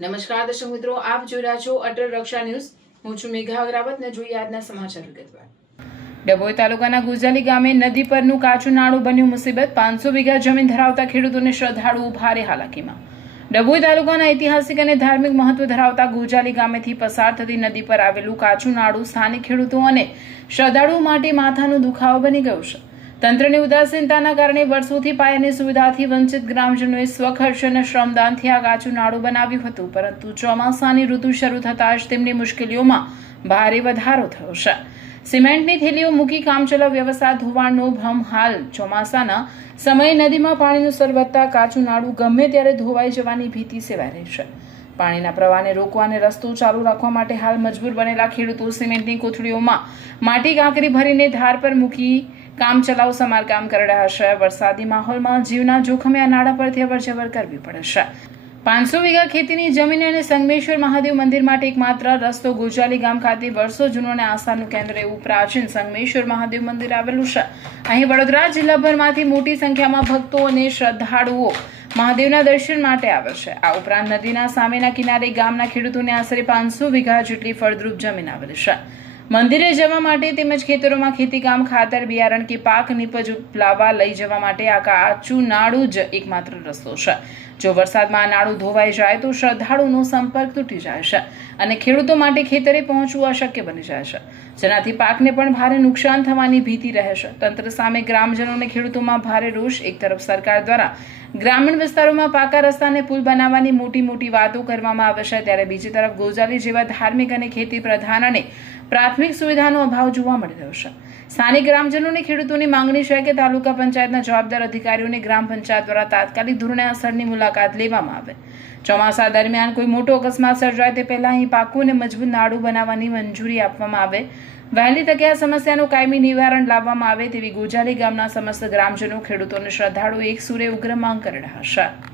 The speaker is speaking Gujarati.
નમસ્કાર દર્શક મિત્રો, આપ જોઈ રહ્યા છો અટલ રક્ષા ન્યૂઝ. હું છું મેઘા અગ્રાવત ને જોઈએ આજના સમાચાર વિગતવાર. ડભોઈ તાલુકાના ગુજાલી ગામે નદી પરનું કાચું નાળું બન્યું મુસીબત. 500 વીઘા જમીન ધરાવતા ખેડૂતોને શ્રદ્ધાળુઓ ભારે હાલાકીમાં. ડભોઈ તાલુકાના ઐતિહાસિક અને ધાર્મિક મહત્વ ધરાવતા ગુજાલી ગામેથી પસાર થતી નદી પર આવેલું કાચું નાળું સ્થાનિક ખેડૂતો અને શ્રદ્ધાળુઓ માટે માથાનો દુખાવો બની ગયું છે. તંત્રની ઉદાસીનતાના કારણે વર્ષોથી પાયાની સુવિધાથી વંચિત ગ્રામજનોએ સ્વખર્ચ અને શ્રમદાનથી આ કાચું નાળું બનાવ્યું હતું, પરંતુ ચોમાસાની ઋતુ શરૂ થતાં જ તેમની મુશ્કેલીઓમાં ભારે વધારો થયો છે. સિમેન્ટની થેલીઓ મૂકી કામચલાઉ વ્યવસાય ધોવાણનો ભ્રમ. હાલ ચોમાસાના સમયે નદીમાં પાણીનું સ્તર વધતા કાચું નાળું ગમે ત્યારે ધોવાઈ જવાની ભીતિ સેવાઈ રહી છે. પાણીના પ્રવાહને રોકવા અને રસ્તો ચાલુ રાખવા માટે હાલ મજબૂર બનેલા ખેડૂતો સિમેન્ટની કોથળીઓમાં માટી કાંકરી ભરીને ધાર પર મૂકી કામચલાઉ સમારકામ કરી રહ્યા છે. વરસાદી માહોલમાં જીવના જોખમે આ નાળા પરથી અવરજવર કરવી પડે છે. 500 વીઘા ખેતીની જમીન અને સંગમેશ્વર મહાદેવ મંદિર માટે એકમાત્ર રસ્તો. ગુજાલી ગામ ખાતે વર્ષો જૂનું અને આસ્થાનું કેન્દ્ર એવું પ્રાચીન સંગમેશ્વર મહાદેવ મંદિર આવેલું છે. અહીં વડોદરા જિલ્લાભરમાંથી મોટી સંખ્યામાં ભક્તો અને શ્રદ્ધાળુઓ મહાદેવના દર્શન માટે આવે છે. આ ઉપરાંત નદીના સામેના કિનારે ગામના ખેડૂતોને આશરે 500 વીઘા જેટલી ફળદ્રુપ જમીન આવેલી છે. મંદિરે જવા માટે તેમજ ખેતરોમાં ખેતીકામ, ખાતર, બિયારણ કે પાક નીપજ લાવવા લઈ જવા માટે આ કાચું નાળું જ એકમાત્ર રસ્તો છે. જો વરસાદમાં આ નાળું ધોવાઈ જાય તો શ્રદ્ધાળુનો સંપર્ક તૂટી જાય છે અને ખેડૂતો માટે ખેતરે પહોંચવું અશક્ય બની જાય છે, જેનાથી પાકને પણ ભારે નુકસાન થવાની ભીતિ રહે છે. તંત્ર સામે ગ્રામજનો અને ખેડૂતોમાં ભારે રોષ. એક તરફ સરકાર દ્વારા ગ્રામીણ વિસ્તારોમાં પાકા રસ્તા અને પુલ બનાવવાની મોટી વાતો કરવામાં આવે છે, ત્યારે બીજી તરફ ગોજાલી જેવા ધાર્મિક અને ખેતી પ્રધાન અને પ્રાથમિક સુવિધાનો અભાવ જોવા મળી રહ્યો છે. સ્થાનિક ગ્રામજનો અને ખેડૂતોની માંગણી છે કે તાલુકા પંચાયતના જવાબદાર અધિકારીઓને ગ્રામ પંચાયત દ્વારા તાત્કાલિક ધોરણે આ સ્થળની મુલાકાત લેવામાં આવે. ચોમાસા દરમિયાન કોઈ મોટો અકસ્માત સર્જાય તે પહેલા અહીં પાકું અને મજબૂત નાળું બનાવવાની મંજૂરી આપવામાં આવે. વહેલી તકે આ સમસ્યાનું કાયમી નિવારણ લાવવામાં આવે તેવી ગોજાલી ગામના સમસ્ત ગ્રામજનો, ખેડૂતો અને શ્રદ્ધાળુઓ એક સુરે ઉગ્ર માંગ કરી રહ્યા છે.